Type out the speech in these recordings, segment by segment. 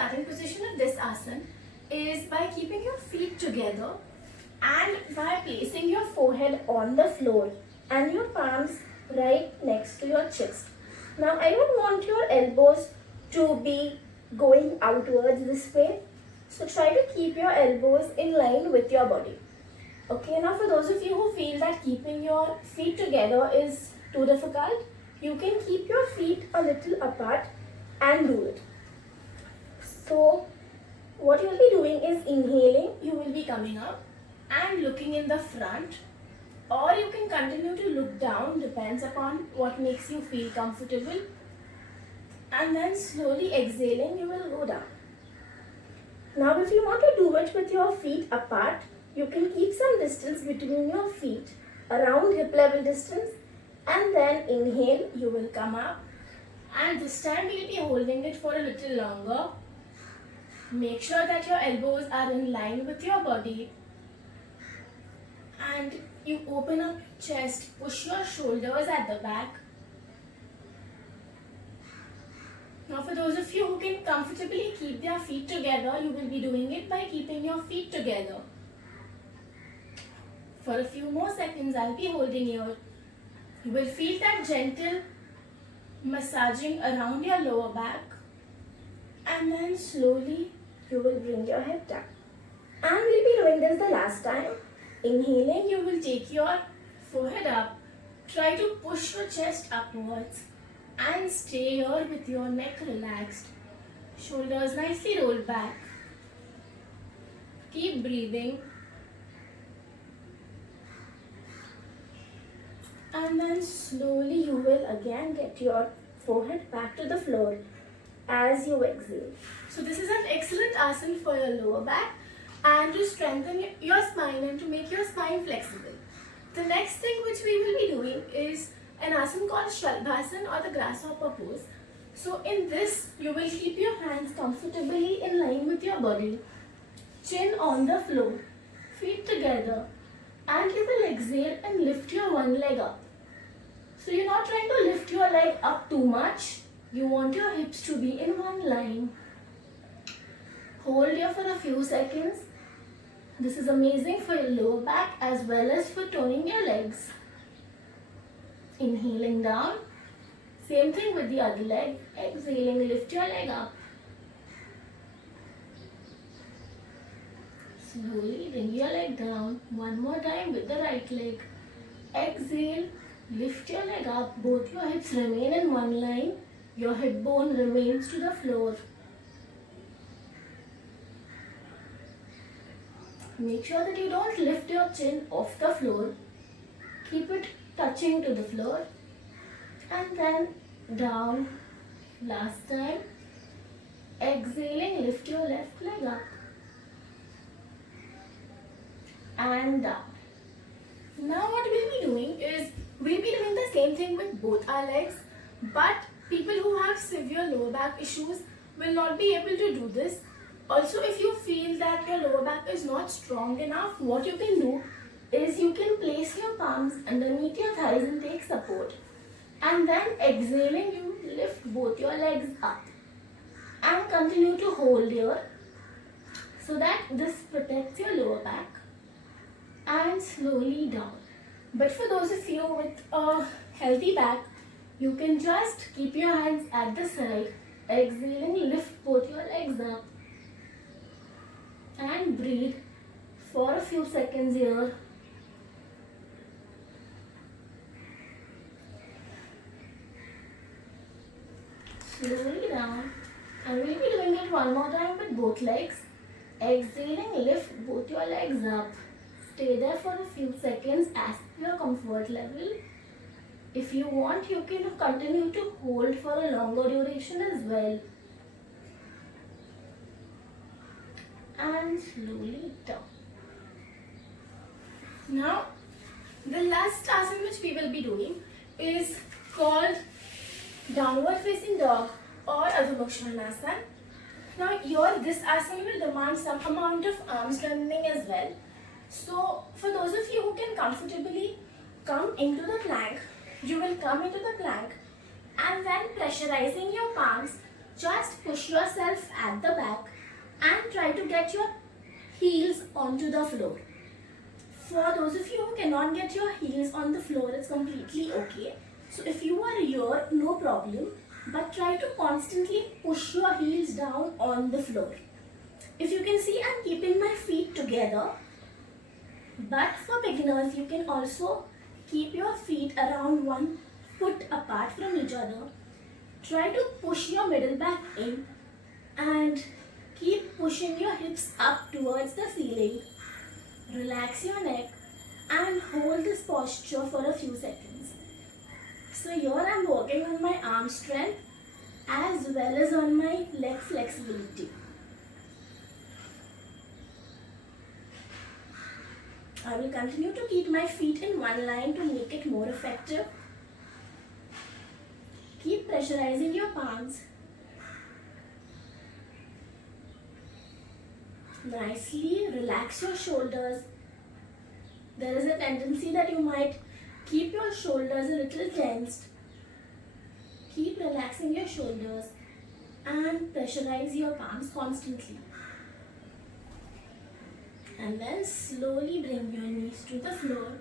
starting position of this asana is by keeping your feet together and by placing your forehead on the floor and your palms right next to your chest. Now I would want your elbows to be going outwards this way. So try to keep your elbows in line with your body. Okay, now for those of you who feel that keeping your feet together is too difficult, you can keep your feet a little apart and do it. So what you will be doing is inhaling, you will be coming up and looking in the front, or you can continue to look down, depends upon what makes you feel comfortable, and then slowly exhaling you will go down. Now if you want to do it with your feet apart, you can keep some distance between your feet, around hip level distance, and then inhale, you will come up, and this time we will be holding it for a little longer. Make sure that your elbows are in line with your body, and you open up your chest, push your shoulders at the back. Now for those of you who can comfortably keep their feet together, you will be doing it by keeping your feet together. For a few more seconds, I'll be holding here. You will feel that gentle massaging around your lower back, and then slowly you will bring your head down. And we'll be doing this the last time. Inhaling, you will take your forehead up. Try to push your chest upwards and stay here with your neck relaxed. Shoulders nicely rolled back. Keep breathing. And then slowly you will again get your forehead back to the floor as you exhale. So this is an excellent asana for your lower back and to strengthen your spine and to make your spine flexible. The next thing which we will be doing is an asana called Shalbhasana or the grasshopper pose. So in this, you will keep your hands comfortably in line with your body, chin on the floor, feet together, and you will exhale and lift your one leg up. So you're not trying to lift your leg up too much. You want your hips to be in one line. Hold here for a few seconds. This is amazing for your lower back as well as for toning your legs. Inhaling down. Same thing with the other leg. Exhaling, lift your leg up. Slowly bring your leg down. One more time with the right leg. Exhale, lift your leg up. Both your hips remain in one line. Your hip bone remains to the floor. Make sure that you don't lift your chin off the floor. Keep it touching to the floor. And then down. Last time. Exhaling, lift your left leg up. And down. Now what we'll be doing is, we'll be doing the same thing with both our legs, but people who have severe lower back issues will not be able to do this. Also, if you feel that your lower back is not strong enough, what you can do is you can place your palms underneath your thighs and take support. And then exhaling, you lift both your legs up and continue to hold here so that this protects your lower back, and slowly down. But for those of you with a healthy back, you can just keep your hands at the side, exhaling, lift both your legs up and breathe for a few seconds here. Slowly down, and we'll be doing it one more time with both legs. Exhaling, lift both your legs up. Stay there for a few seconds as per your comfort level. If you want, you can continue to hold for a longer duration as well. And slowly down. Now, the last asana which we will be doing is called downward facing dog or Adho Mukha Svanasana. Now, here this asana will demand some amount of arm strengthening as well. So, for those of you who can comfortably come into the plank, you will come into the plank and then pressurizing your palms, Just push yourself at the back and try to get your heels onto the floor. For those of you who cannot get your heels on the floor, it's completely okay. So if you are here, no problem, but try to constantly push your heels down on the floor. If you can see, I'm keeping my feet together, but for beginners, you can also keep your feet around 1 foot apart from each other. Try to push your middle back in and keep pushing your hips up towards the ceiling. Relax your neck and hold this posture for a few seconds. So here I'm working on my arm strength as well as on my leg flexibility. I will continue to keep my feet in one line to make it more effective. Keep pressurizing your palms. Nicely relax your shoulders. There is a tendency that you might keep your shoulders a little tensed. Keep relaxing your shoulders and pressurize your palms constantly. And then slowly bring your knees to the floor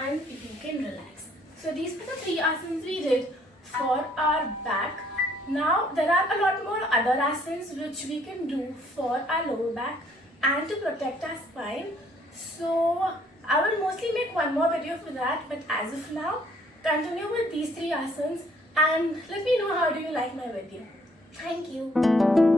and you can relax. So these were the 3 asanas we did for our back. Now there are a lot more other asanas which we can do for our lower back and to protect our spine. So I will mostly make one more video for that, but as of now, continue with these 3 asanas and let me know how do you like my video. Thank you.